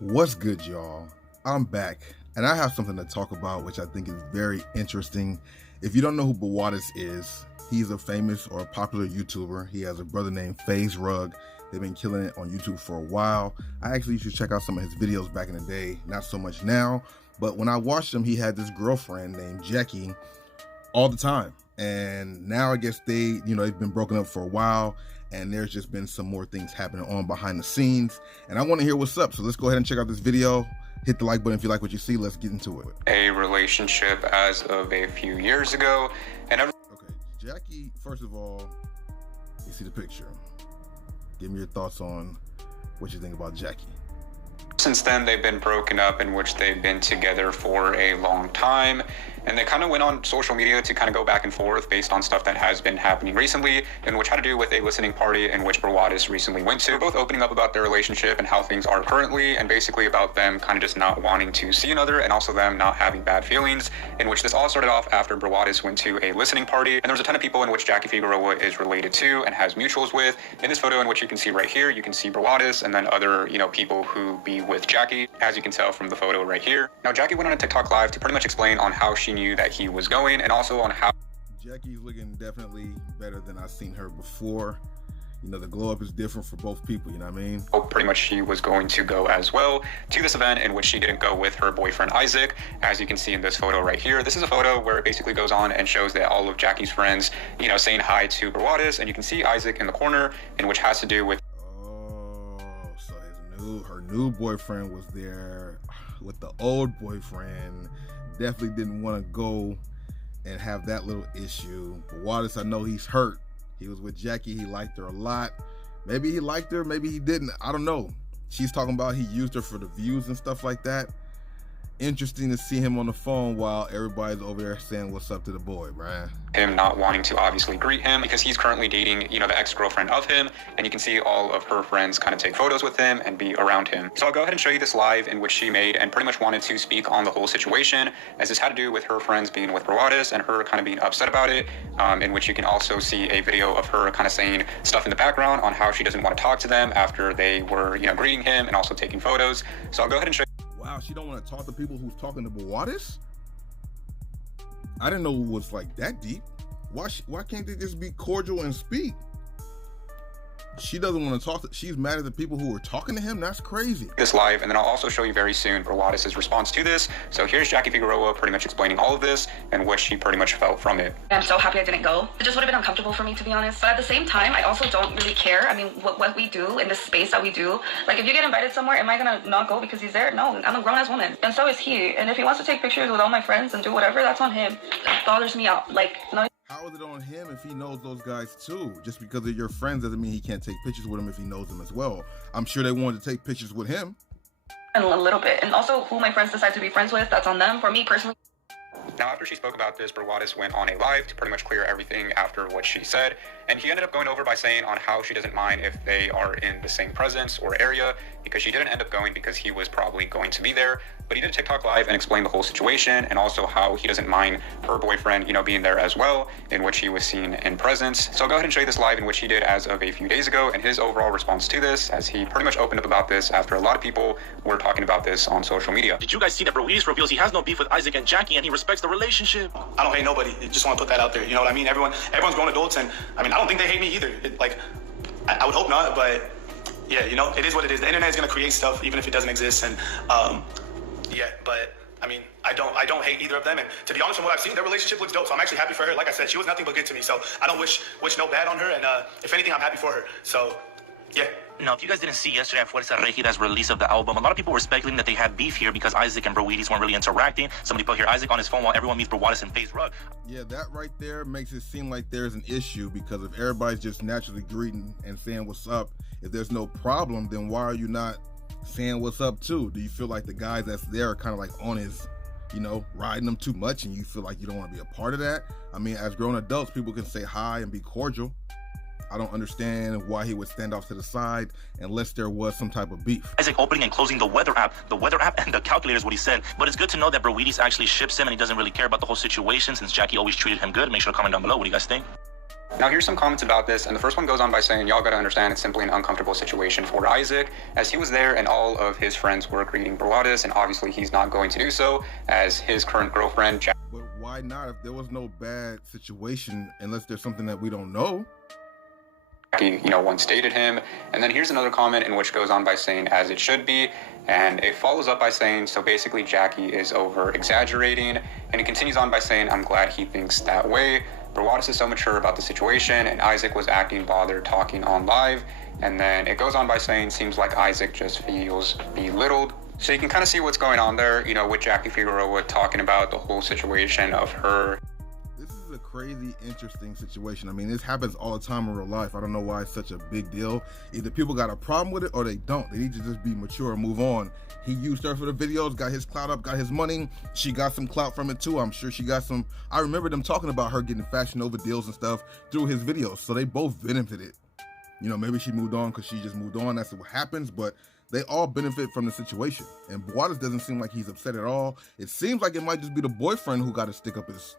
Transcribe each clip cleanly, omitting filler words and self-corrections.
What's good, y'all? I'm back, and I have something to talk about which I think is very interesting. If you don't know who Brawadis is, he's a famous or a popular YouTuber. He has a brother named FaZe Rug. They've been killing it on YouTube for a while. I actually used to check out some of his videos back in the day, not so much now, but when I watched him, he had this girlfriend named Jackie all the time. And now I guess they've been broken up for a while, and there's just been some more things happening on behind the scenes, and I want to hear what's up. So let's go ahead and check out this video. Hit the like button if you like what you see. Let's get into it. A relationship as of a few years ago, and okay, Jackie, first of all, you see the picture. Give me your thoughts on what you think about Jackie. Since then, they've been broken up, in which they've been together for a long time. And they kind of went on social media to kind of go back and forth based on stuff that has been happening recently, and which had to do with a listening party in which Brawadis recently went to. Both opening up about their relationship and how things are currently, and basically about them kind of just not wanting to see another, and also them not having bad feelings, in which this all started off after Brawadis went to a listening party. And there was a ton of people in which Jackie Figueroa is related to and has mutuals with. In this photo, in which you can see right here, you can see Brawadis and then other, people who be with Jackie, as you can tell from the photo right here. Now, Jackie went on a TikTok live to pretty much explain on how she knew that he was going, and also on how Jackie's looking definitely better than I've seen her before. The glow up is different for both people, you know what I mean? Pretty much she was going to go as well to this event, in which she didn't go with her boyfriend Isaac, as you can see in this photo right here. This is a photo where it basically goes on and shows that all of Jackie's friends, saying hi to Brawadis, and you can see Isaac in the corner, in which has to do with her new boyfriend was there with the old boyfriend. Definitely didn't want to go and have that little issue. Brawadis, I know he's hurt. He was with Jackie. He liked her a lot. Maybe he liked her, maybe he didn't. I don't know. She's talking about he used her for the views and stuff like that. Interesting to see him on the phone while everybody's over there saying what's up to the boy, Brian. Him not wanting to obviously greet him because he's currently dating, the ex-girlfriend of him, and you can see all of her friends kind of take photos with him and be around him. So I'll go ahead and show you this live in which she made, and pretty much wanted to speak on the whole situation, as this had to do with her friends being with Brawadis and her kind of being upset about it, in which you can also see a video of her kind of saying stuff in the background on how she doesn't want to talk to them after they were, greeting him and also taking photos. So I'll go ahead and show you. Wow, she don't want to talk to people who's talking to Brawadis? I didn't know it was like that deep. Why can't they just be cordial and speak? She doesn't want to talk to, she's mad at the people who are talking to him? That's crazy. This live, and then I'll also show you very soon Brawadis' response to this. So here's Jackie Figueroa pretty much explaining all of this and what she pretty much felt from it. I'm so happy I didn't go. It just would have been uncomfortable for me, to be honest. But at the same time, I also don't really care. I mean, what we do in this space that we do. Like, if you get invited somewhere, am I gonna not go because he's there? No, I'm a grown-ass woman. And so is he. And if he wants to take pictures with all my friends and do whatever, that's on him. It bothers me out. Like, no. How is it on him if he knows those guys too? Just because they're your friends doesn't mean he can't take pictures with them if he knows them as well. I'm sure they wanted to take pictures with him. And a little bit. And also who my friends decide to be friends with, that's on them. For me personally. Now, after she spoke about this, Brawadis went on a live to pretty much clear everything after what she said, and he ended up going over by saying on how she doesn't mind if they are in the same presence or area, because she didn't end up going because he was probably going to be there. But he did a TikTok live and explain the whole situation, and also how he doesn't mind her boyfriend, being there as well, in which he was seen in presence. So I'll go ahead and show you this live in which he did as of a few days ago, and his overall response to this, as he pretty much opened up about this after a lot of people were talking about this on social media. Did you guys see that Brawadis reveals he has no beef with Isaac and Jackie, and he respects the relationship? I don't hate nobody. I just want to put that out there. You know what I mean? Everyone's grown adults, and I don't think they hate me either. I would hope not, but yeah, it is what it is. The internet is going to create stuff even if it doesn't exist, and yeah, but I don't hate either of them, and to be honest, from what I've seen, their relationship looks dope, so I'm actually happy for her. Like I said, she was nothing but good to me, so I don't wish no bad on her, and if anything, I'm happy for her, so yeah. Now, if you guys didn't see yesterday at Fuerza Regida's release of the album, a lot of people were speculating that they had beef here because Isaac and Brawadis weren't really interacting. Somebody put here Isaac on his phone while everyone meets Brawadis and FaZe Rug. Yeah, that right there makes it seem like there's an issue, because if everybody's just naturally greeting and saying what's up, if there's no problem, then why are you not saying what's up too? Do you feel like the guys that's there are kind of like on his, riding him too much, and you feel like you don't want to be a part of that? As grown adults, people can say hi and be cordial. I don't understand why he would stand off to the side unless there was some type of beef. Isaac opening and closing the weather app and the calculator is what he said. But it's good to know that Brawadis actually ships him and he doesn't really care about the whole situation, since Jackie always treated him good. Make sure to comment down below. What do you guys think? Now here's some comments about this, and the first one goes on by saying, y'all gotta understand it's simply an uncomfortable situation for Isaac, as he was there and all of his friends were greeting Brawadis, and obviously he's not going to do so, as his current girlfriend, But why not if there was no bad situation, unless there's something that we don't know? Jackie, once dated him. And then here's another comment in which goes on by saying, as it should be, and it follows up by saying, so basically Jackie is over exaggerating, and it continues on by saying, I'm glad he thinks that way. Brawadis is so mature about the situation, and Isaac was acting bothered talking on live. And then it goes on by saying, seems like Isaac just feels belittled. So you can kind of see what's going on there, with Jackie Figueroa talking about the whole situation of her. This is a crazy, interesting situation. I mean, this happens all the time in real life. I don't know why it's such a big deal. Either people got a problem with it or they don't. They need to just be mature and move on. He used her for the videos, got his clout up, got his money. She got some clout from it too. I'm sure she got some. I remember them talking about her getting Fashion Nova deals and stuff through his videos. So they both benefited. Maybe she moved on because she just moved on. That's what happens. But they all benefit from the situation. And Badis doesn't seem like he's upset at all. It seems like it might just be the boyfriend who got to stick up his...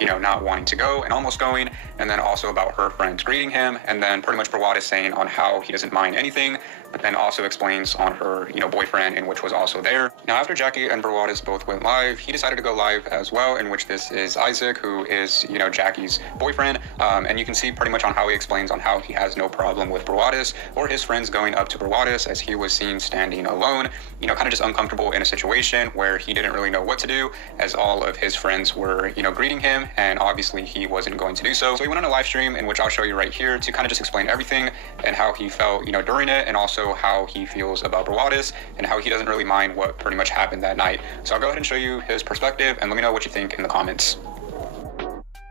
not wanting to go and almost going, and then also about her friends greeting him, and then pretty much Brawadis saying on how he doesn't mind anything, but then also explains on her, boyfriend, in which was also there. Now, after Jackie and Brawadis both went live, he decided to go live as well, in which this is Isaac, who is, Jackie's boyfriend, and you can see pretty much on how he explains on how he has no problem with Brawadis or his friends going up to Brawadis, as he was seen standing alone, kind of just uncomfortable in a situation where he didn't really know what to do, as all of his friends were, greeting him, and obviously he wasn't going to do so. So he went on a live stream, in which I'll show you right here, to kind of just explain everything and how he felt, during it, and also how he feels about Brawadis and how he doesn't really mind what pretty much happened that night. So I'll go ahead and show you his perspective, and let me know what you think in the comments.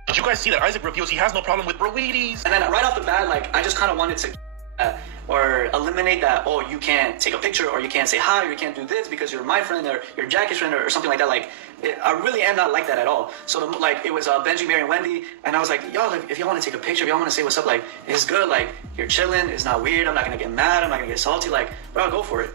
Did you guys see that Isaac reveals he has no problem with Brawadis? And then right off the bat, I just kind of wanted to or eliminate that, oh, you can't take a picture, or you can't say hi, or you can't do this because you're my friend, or you're Jackie's friend, or something like that. I really am not like that at all. So it was Benji, Mary, and Wendy, and I was like, y'all, if y'all want to take a picture, if y'all want to say what's up, it's good, you're chilling, it's not weird, I'm not gonna get mad, I'm not gonna get salty, bro, go for it,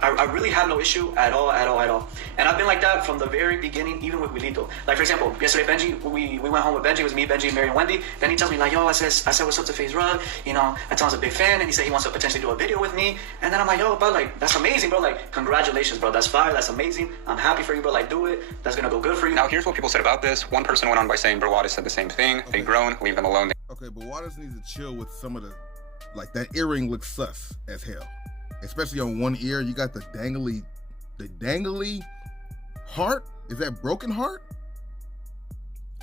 I really have no issue at all. And I've been like that from the very beginning, even with Wilito. For example, yesterday, Benji, we went home with Benji. It was me, Benji, Mary, and Wendy. Then he tells me, yo, I said what's up to FaZe Rug. I told him I was a big fan, and he said he wants to potentially do a video with me. And then I'm like, yo, bro, that's amazing, bro. Congratulations, bro. That's fire. That's amazing. I'm happy for you, bro. Do it. That's gonna go good for you. Now, here's what people said about this. One person went on by saying Brawadis said the same thing. They grown, leave them alone. Okay, but Badis needs to chill with some of the, that earring looks sus as hell. Especially on one ear, you got the dangly heart. Is that broken heart?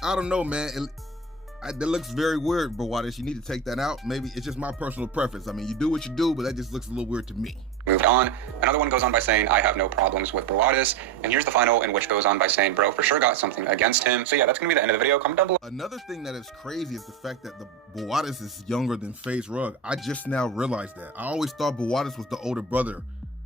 I don't know, man. That looks very weird, Brawadis. You need to take that out. Maybe it's just my personal preference. I mean, you do what you do, but that just looks a little weird to me. Moved on. Another one goes on by saying, I have no problems with Brawadis. And here's the final, in which goes on by saying, bro, for sure got something against him. So yeah, that's gonna be the end of the video. Comment down below. Another thing that is crazy is the fact that the Brawadis is younger than FaZe Rug. I just now realized that. I always thought Brawadis was the older brother.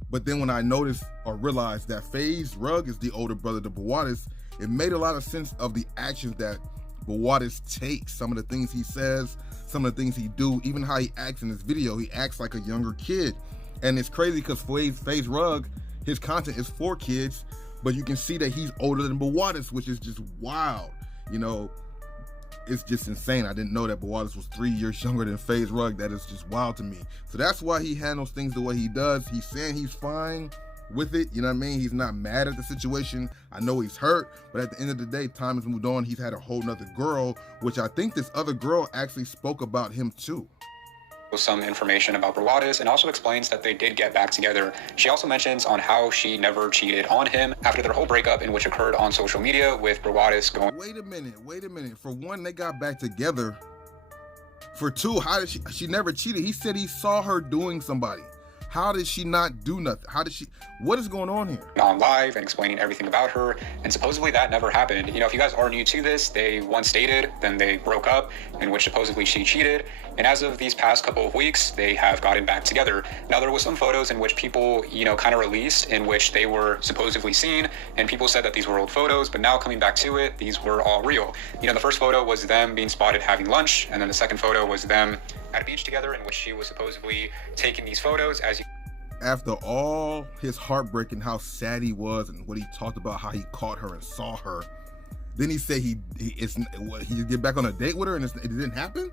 But then when I noticed or realized that FaZe Rug is the older brother to Brawadis, it made a lot of sense of the actions that Brawadis takes, some of the things he says, some of the things he do, even how he acts in this video. He acts like a younger kid. And it's crazy because FaZe Rug, his content is for kids, but you can see that he's older than Brawadis, which is just wild. It's just insane. I didn't know that Brawadis was 3 years younger than FaZe Rug. That is just wild to me. So that's why he handles things the way he does. He's saying he's fine with it, you know what I mean? He's not mad at the situation. I know he's hurt, but at the end of the day, time has moved on. He's had a whole nother girl, which I think this other girl actually spoke about him too. Some information about Brawadis, and also explains that they did get back together. She also mentions on how she never cheated on him after their whole breakup, in which occurred on social media, with Brawadis going, wait a minute. For one, they got back together. For two, how did she never cheated? He said he saw her doing somebody. How did she not do nothing? What is going on here? On live and explaining everything about her, and supposedly that never happened. If you guys are new to this, they once dated, then they broke up, in which supposedly she cheated, and as of these past couple of weeks, they have gotten back together. Now, there was some photos in which people, kind of released, in which they were supposedly seen, and people said that these were old photos, but now coming back to it, these were all real. The first photo was them being spotted having lunch, and then the second photo was them at a beach together, in which she was supposedly taking these photos. After all his heartbreak and how sad he was, and what he talked about how he caught her and saw her, Then he said he get back on a date with her and it didn't happen?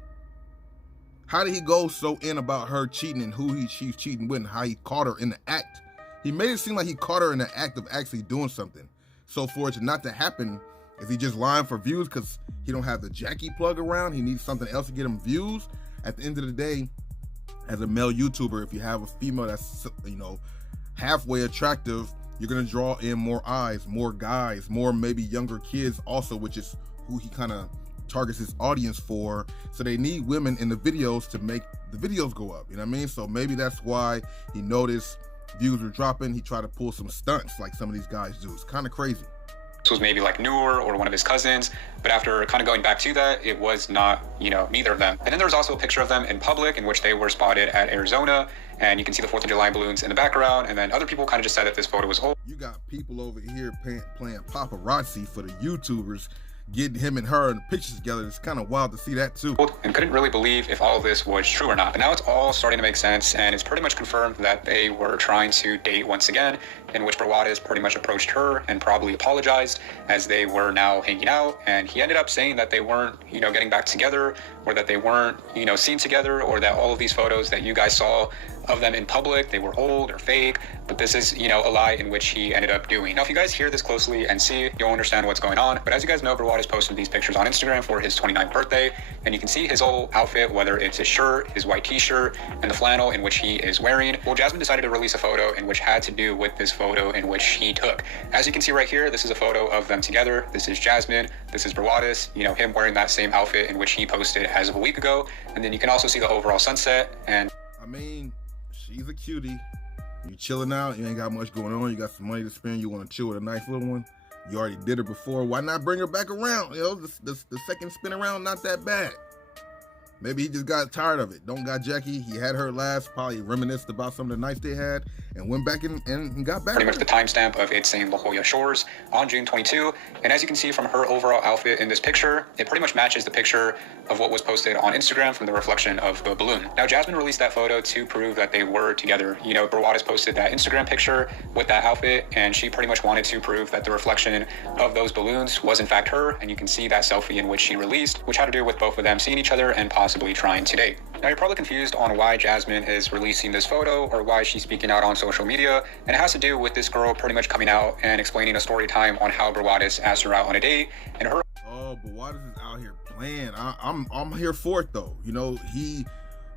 How did he go so in about her cheating and who she's cheating with and how he caught her in the act? He made it seem like he caught her in the act of actually doing something. So for it to not to happen, is he just lying for views because he don't have the Jackie plug around? He needs something else to get him views? At the end of the day, as a male YouTuber, if you have a female that's, halfway attractive, you're gonna draw in more eyes, more guys, more maybe younger kids also, which is who he kind of targets his audience for. So they need women in the videos to make the videos go up, you know what I mean? So maybe that's why he noticed views were dropping. He tried to pull some stunts like some of these guys do. It's kind of crazy. This was maybe like Noor or one of his cousins, but after kind of going back to that, it was not, neither of them. And then there was also a picture of them in public in which they were spotted at Arizona, and you can see the 4th of July balloons in the background, and then other people kind of just said that this photo was old. You got people over here playing paparazzi for the YouTubers, getting him and her in pictures together. It's kind of wild to see that too. And couldn't really believe if all of this was true or not. But now it's all starting to make sense, and it's pretty much confirmed that they were trying to date once again, in which Brawadis pretty much approached her and probably apologized as they were now hanging out. And he ended up saying that they weren't, getting back together, or that they weren't, seen together, or that all of these photos that you guys saw of them in public, they were old or fake. But this is, a lie in which he ended up doing. Now, if you guys hear this closely and see, you'll understand what's going on. But as you guys know, Brawadis posted these pictures on Instagram for his 29th birthday, and you can see his whole outfit, whether it's his shirt, his white t-shirt, and the flannel in which he is wearing. Well, Jasmine decided to release a photo in which had to do with this photo in which he took. As you can see right here, this is a photo of them together. This is Jasmine, this is Brawadis, him wearing that same outfit in which he posted as of a week ago. And then you can also see the overall sunset. And I mean, she's a cutie. You chilling out, you ain't got much going on, you got some money to spend, you want to chill with a nice little one. You already did her before, why not bring her back around? The second spin around, not that bad. Maybe he just got tired of it. Don't got Jackie. He had her last, probably reminisced about some of the nights they had, and went back and got back. Pretty much the timestamp of it saying La Jolla Shores on June 22. And as you can see from her overall outfit in this picture, it pretty much matches the picture of what was posted on Instagram from the reflection of the balloon. Now, Jasmine released that photo to prove that they were together. Brawadis posted that Instagram picture with that outfit, and she pretty much wanted to prove that the reflection of those balloons was in fact her. And you can see that selfie in which she released, which had to do with both of them seeing each other and possibly trying to date. Now, you're probably confused on why Jasmine is releasing this photo or why she's speaking out on social media, and it has to do with this girl pretty much coming out and explaining a story time on how Brawadis asked her out on a date, and her... Oh, Brawadis is out here playing. I'm here for it though. He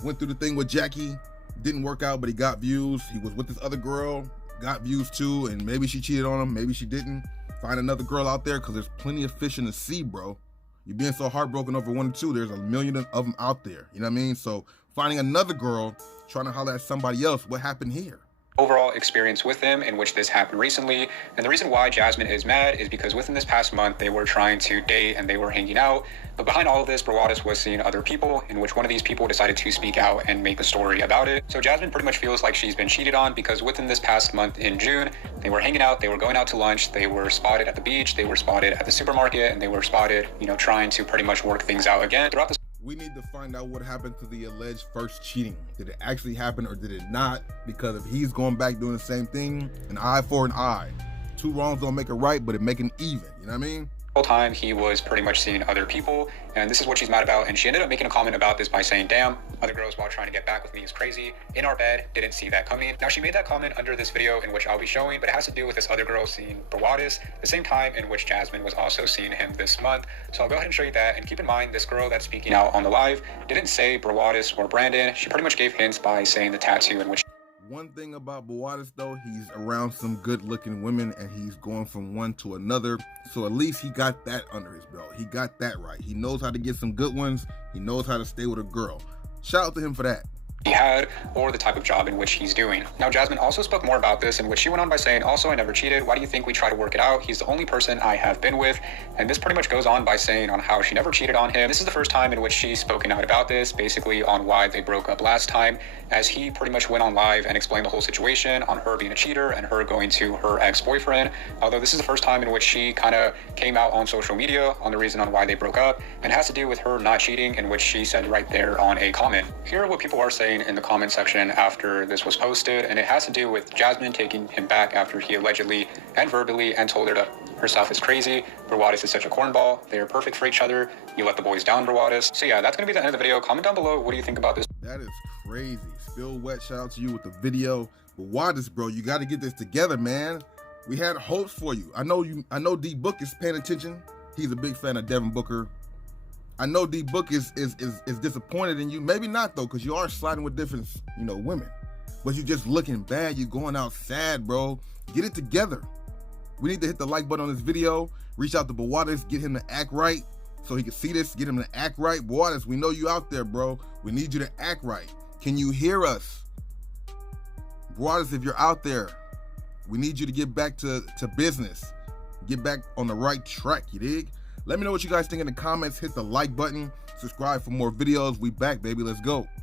went through the thing with Jackie, didn't work out, but he got views. He was with this other girl, got views too, and maybe she cheated on him, maybe she didn't. Find another girl out there, because there's plenty of fish in the sea, bro. You're being so heartbroken over one or two, there's a million of them out there. You know what I mean? So finding another girl, trying to holler at somebody else, what happened here? Overall experience with them in which this happened recently. And the reason why Jasmine is mad is because within this past month, they were trying to date and they were hanging out. But behind all of this, Brawadis was seeing other people, in which one of these people decided to speak out and make a story about it. So Jasmine pretty much feels like she's been cheated on, because within this past month in June, they were hanging out, they were going out to lunch, they were spotted at the beach, they were spotted at the supermarket, and they were spotted, trying to pretty much work things out again. Throughout the We need to find out what happened to the alleged first cheating. Did it actually happen or did it not? Because if he's going back doing the same thing, an eye for an eye. Two wrongs don't make it right, but it make it even. You know what I mean? whole time he was pretty much seeing other people, and this is what she's mad about. And she ended up making a comment about this by saying, "Damn, other girls while trying to get back with me is crazy. In our bed, didn't see that coming." Now, she made that comment under this video in which I'll be showing, but it has to do with this other girl seeing Brawadis the same time in which Jasmine was also seeing him this month. So I'll go ahead and show you that. And keep in mind, this girl that's speaking out on the live didn't say Brawadis or Brandon. She pretty much gave hints by saying the tattoo in which. One thing about Badis though, he's around some good looking women and he's going from one to another. So at least he got that under his belt. He got that right. He knows how to get some good ones. He knows how to stay with a girl. Shout out to him for that. He had, or the type of job in which he's doing. Now, Jasmine also spoke more about this, in which she went on by saying, "Also, I never cheated. Why do you think we try to work it out? He's the only person I have been with." And this pretty much goes on by saying on how she never cheated on him. This is the first time in which she's spoken out about this, basically on why they broke up last time, as he pretty much went on live and explained the whole situation on her being a cheater and her going to her ex-boyfriend. Although this is the first time in which she kind of came out on social media on the reason on why they broke up, and it has to do with her not cheating, in which she said right there on a comment. Here are what people are saying saying in the comment section after this was posted, and it has to do with Jasmine taking him back after he allegedly and verbally and told her that herself is crazy. Brawadis is such a cornball. They are perfect for each other. You let the boys down, Brawadis. So yeah, that's going to be the end of the video. Comment down below, what do you think about this? That is crazy. Spill Wet, shout out to you with the video. Brawadis, bro, you got to get this together, man. We had hopes for you. I know D Book is paying attention. He's a big fan of Devin Booker. I know D Book is disappointed in you. Maybe not though, because you are sliding with different, women. But you're just looking bad. You're going out sad, bro. Get it together. We need to hit the like button on this video. Reach out to Brawadis, get him to act right so he can see this. Get him to act right. Brawadis, we know you out there, bro. We need you to act right. Can you hear us? Brawadis, if you're out there, we need you to get back to business. Get back on the right track, you dig? Let me know what you guys think in the comments. Hit the like button. Subscribe for more videos. We back, baby. Let's go.